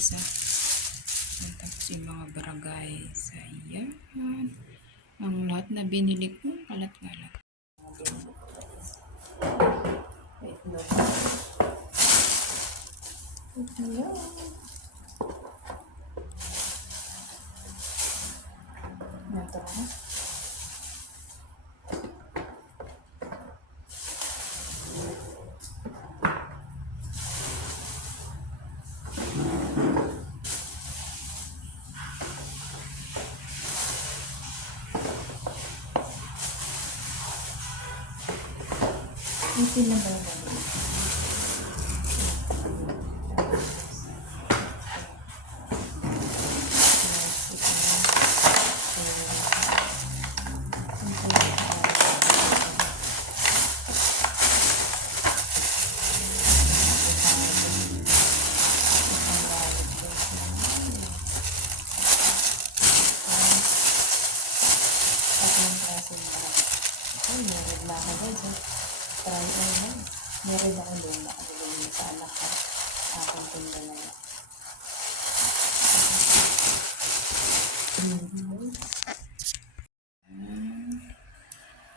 isa. Ayan, tapos yung mga barangay. So, ayan. Ang lahat na binili ko, kalat-kalat. Itlog. Itlog. Ito. Ito na ba yun? Meron na ako guys. Try all na. Meron ako doon. Nakabili sa anak ko. Aking tinda na yun.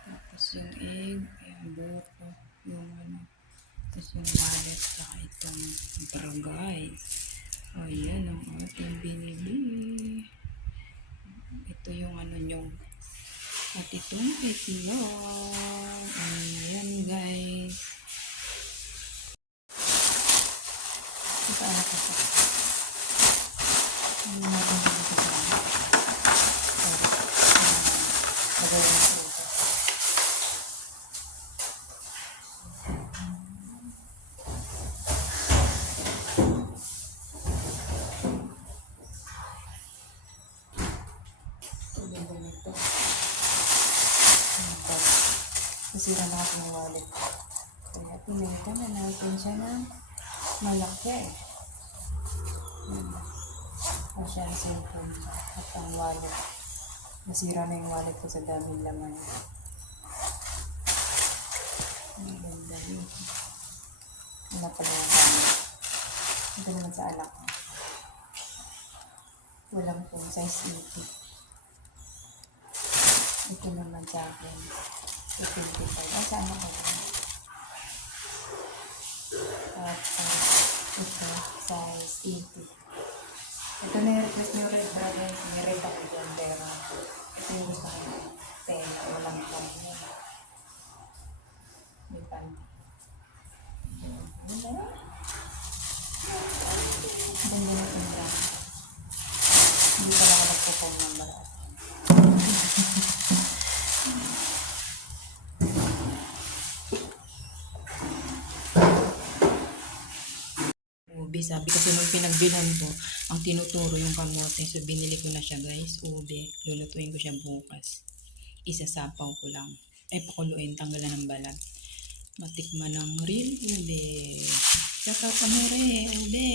Tapos yung egg. Yung buko. Yung ano. Tapos yung wallet. Saka itong barangay. O yan ang ating binili. Ito yung ano yung at itong itlog. Ayan guys. Ito ano ko sa. Ano natin dito sa ano. Sorry. Lagay na ito. Ito nito. Isira na ako ng wallet. Kaya pinita na natin siya ng malaki. O siya ang cellphone at ang wallet. Nasira na yung wallet ko sa daming laman. Ang ganda yun. Wala pala yung wallet. Ito naman sa anak ko. Walang phone, size 80. Ito naman sa akin. 25. Ay, saan ako? At ito, size 80. Ito na yung request nyo red brother. May red ako dyan, pero ito yung gusto ko. Tela, walang panty. May panty. Ganda na. Ganda na tinda. Hindi pa lang ako nagpupong ng barat. Sabi kasi nung pinagbilhan ko, ang tinuturo yung kamote. So, binili ko na siya guys. Ube. Lulutuin ko siya bukas. Isasapaw ko lang. Ay, pakuluin. Tanggalan ng balat. Matikman ng real ube. Kakapamere, ube.